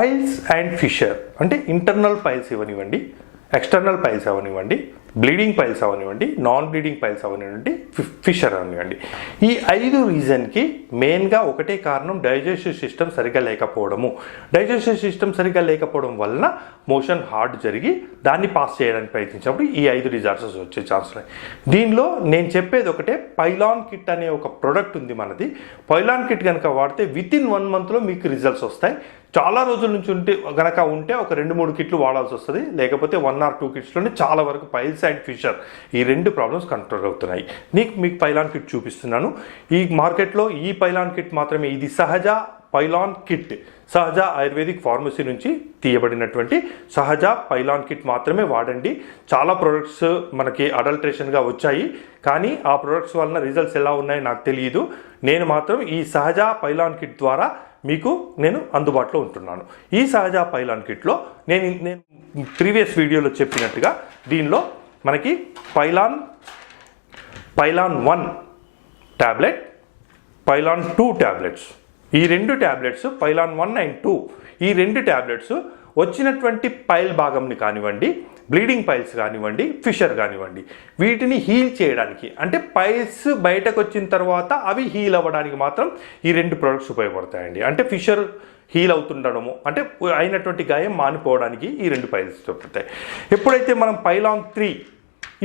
Piles and fissure అంటే internal piles ఇవ్వనివ్వండి, external piles అవనివ్వండి, bleeding piles అవనివ్వండి, నాన్ బ్లీడింగ్ పైల్స్ అవనివ్వండి, ఫిషర్ అవనివ్వండి, ఈ 5 రీజన్కి మెయిన్గా ఒకటే కారణం డైజెస్టివ్ సిస్టమ్ సరిగ్గా లేకపోవడము. డైజెస్టివ్ సిస్టమ్ సరిగ్గా లేకపోవడం వలన మోషన్ హార్డ్ జరిగి దాన్ని పాస్ చేయడానికి ప్రయత్నించినప్పుడు ఈ 5 డిజార్డర్స్ వచ్చే ఛాన్స్ ఉన్నాయి. దీనిలో నేను చెప్పేది ఒకటే, పైలాన్ కిట్ అనే ఒక ప్రోడక్ట్ ఉంది మనది. పైలాన్ కిట్ కనుక వాడితే వితిన్ 1 మంత్లో మీకు రిజల్ట్స్ వస్తాయి. చాలా రోజుల నుంచి ఉంటే ఒక 2-3 కిట్లు వాడాల్సి వస్తుంది, లేకపోతే 1 or 2 కిట్స్లోనే చాలా వరకు పైల్స్ అండ్ ఫిషర్ ఈ 2 ప్రాబ్లమ్స్ కంట్రోల్ అవుతున్నాయి. మీకు పైలాన్ కిట్ చూపిస్తున్నాను. ఈ మార్కెట్లో ఈ పైలాన్ కిట్ మాత్రమే, ఇది సహజ పైలాన్ కిట్, సహజ ఆయుర్వేదిక్ ఫార్మసీ నుంచి తీయబడినటువంటి సహజ పైలాన్ కిట్ మాత్రమే వాడండి. చాలా ప్రొడక్ట్స్ మనకి అడల్ట్రేషన్గా వచ్చాయి, కానీ ఆ ప్రొడక్ట్స్ వలన రిజల్ట్స్ ఎలా ఉన్నాయో నాకు తెలియదు. నేను మాత్రం ఈ సహజ పైలాన్ కిట్ ద్వారా నేను అందుబాటులో ఉంటున్నాను. ఈ సహజ పైలాన్ కిట్లో నేను ప్రీవియస్ వీడియోలో చెప్పినట్టుగా దీనిలో మనకి పైలాన్ 1 ట్యాబ్లెట్, పైలాన్ 2 ట్యాబ్లెట్స్, ఈ 2 ట్యాబ్లెట్స్ పైలాన్ 1 and 2 ఈ 2 ట్యాబ్లెట్స్ వచ్చినటువంటి పైల్ భాగంని కానివ్వండి, బ్లీడింగ్ పైల్స్ కానివ్వండి, ఫిషర్ కానివ్వండి, వీటిని హీల్ చేయడానికి, అంటే పైల్స్ బయటకు వచ్చిన తర్వాత అవి హీల్ అవ్వడానికి మాత్రం ఈ 2 ప్రొడక్ట్స్ ఉపయోగపడతాయండి. అంటే ఫిషర్ హీల్ అవుతుండడము, అంటే అయినటువంటి గాయం మానిపోవడానికి ఈ 2 పైల్స్ దొరుకుతాయి. ఎప్పుడైతే మనం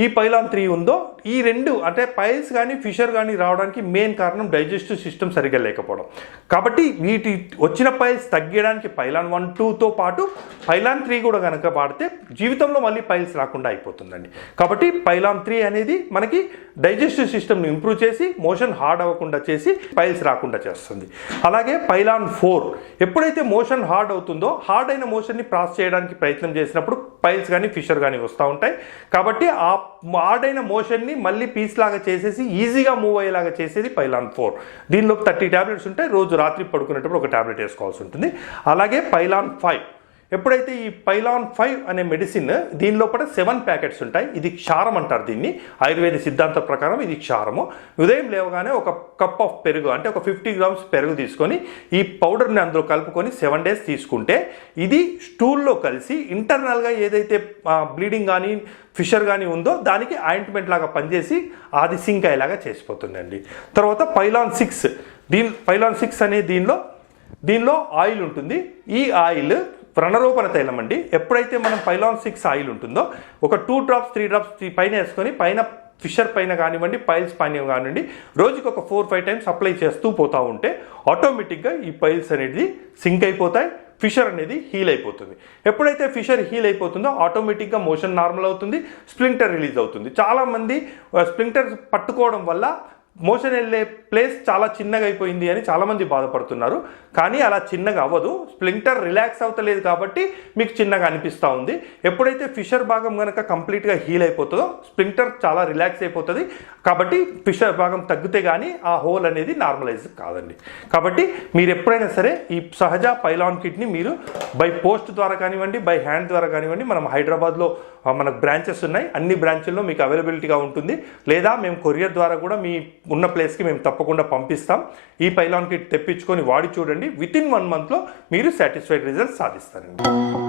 ఈ పైలాన్ 3 ఉందో, ఈ 2 అంటే పైల్స్ కానీ ఫిషర్ కానీ రావడానికి మెయిన్ కారణం డైజెస్టివ్ సిస్టమ్ సరిగ్గా లేకపోవడం. కాబట్టి వీటి వచ్చిన పైల్స్ తగ్గడానికి పైలాన్ 1, 2తో పాటు పైలాన్ 3 కూడా కనుక వాడితే జీవితంలో మళ్ళీ పైల్స్ రాకుండా అయిపోతుందండి. కాబట్టి పైలాన్ 3 అనేది మనకి డైజెస్టివ్ సిస్టమ్ని ఇంప్రూవ్ చేసి మోషన్ హార్డ్ అవ్వకుండా చేసి పైల్స్ రాకుండా చేస్తుంది. అలాగే పైలాన్ 4 ఎప్పుడైతే మోషన్ హార్డ్ అవుతుందో, హార్డ్ అయిన మోషన్ని ప్రాసెస్ చేయడానికి ప్రయత్నం చేసినప్పుడు పైల్స్ కానీ ఫిషర్ కానీ వస్తూ ఉంటాయి. కాబట్టి ఆ హార్డ్ అయిన మోషన్ని మళ్ళీ పీస్ లాగా చేసేసి ఈజీగా మూవ్ అయ్యేలాగా చేసేది పైలాన్ 4. దీనిలో 30 ట్యాబ్లెట్స్ ఉంటాయి. రోజు రాత్రి పడుకునేటప్పుడు ఒక ట్యాబ్లెట్ వేసుకోవాల్సి ఉంటుంది. అలాగే పైలాన్ 5 ఎప్పుడైతే ఈ పైలాన్ 5 అనే మెడిసిన్ దీనిలో 7 ప్యాకెట్స్ ఉంటాయి. ఇది క్షారం అంటారు దీన్ని, ఆయుర్వేద సిద్ధాంతం ప్రకారం ఇది క్షారము. ఉదయం లేవగానే ఒక కప్ ఆఫ్ పెరుగు, అంటే ఒక 50 grams పెరుగు తీసుకొని ఈ పౌడర్ని అందులో కలుపుకొని 7 days తీసుకుంటే ఇది స్టూల్లో కలిసి ఇంటర్నల్గా ఏదైతే బ్లీడింగ్ కానీ ఫిషర్ కానీ ఉందో దానికి ఆయింట్మెంట్ లాగా పనిచేసి అది సింక్ అయ్యేలాగా చేసిపోతుందండి. తర్వాత పైలాన్ 6 అనే దీనిలో ఆయిల్ ఉంటుంది. ఈ ఆయిల్ వ్రణరోపణ తైలం అండి. ఎప్పుడైతే మనం పైలాన్ 6 ఆయిల్ ఉంటుందో ఒక 2 drops 3 drops పైన వేసుకొని పైన ఫిషర్ పైన కానివ్వండి, పైల్స్ పైన కానివ్వండి, రోజుకి ఒక 4-5 times అప్లై చేస్తూ పోతూ ఉంటే ఆటోమేటిక్గా ఈ పైల్స్ అనేది సింక్ అయిపోతాయి, ఫిషర్ అనేది హీల్ అయిపోతుంది. ఎప్పుడైతే ఫిషర్ హీల్ అయిపోతుందో ఆటోమేటిక్గా మోషన్ నార్మల్ అవుతుంది, స్ప్లింటర్ రిలీజ్ అవుతుంది. చాలామంది స్ప్లింటర్ పట్టుకోవడం వల్ల మోషన్ వెళ్ళే ప్లేస్ చాలా చిన్నగా అయిపోయింది అని చాలామంది బాధపడుతున్నారు. కానీ అలా చిన్నగా అవ్వదు, స్ప్లింటర్ రిలాక్స్ అవుతలేదు కాబట్టి మీకు చిన్నగా అనిపిస్తూ ఉంది. ఎప్పుడైతే ఫిషర్ భాగం కనుక కంప్లీట్గా హీల్ అయిపోతుందో స్ప్లింటర్ చాలా రిలాక్స్ అయిపోతుంది. కాబట్టి ఫిషర్ భాగం తగ్గితే కానీ ఆ హోల్ అనేది నార్మలైజ్ కాదండి. కాబట్టి మీరు ఎప్పుడైనా సరే ఈ సహజ పైలాన్ కిట్ని మీరు బై పోస్ట్ ద్వారా కానివ్వండి, బై హ్యాండ్ ద్వారా కానివ్వండి, మనం హైదరాబాద్లో మనకు బ్రాంచెస్ ఉన్నాయి, అన్ని బ్రాంచుల్లో మీకు అవైలబిలిటీగా ఉంటుంది. లేదా మేము కొరియర్ ద్వారా కూడా మీ ఉన్న ప్లేస్కి మేము తప్పకుండా పంపిస్తాం. ఈ పైలాన్ కిట్ తెప్పించుకొని వాడి చూడండి, వితిన్ 1 monthలో మీరు సాటిస్ఫైడ్ రిజల్ట్స్ సాధిస్తారండి.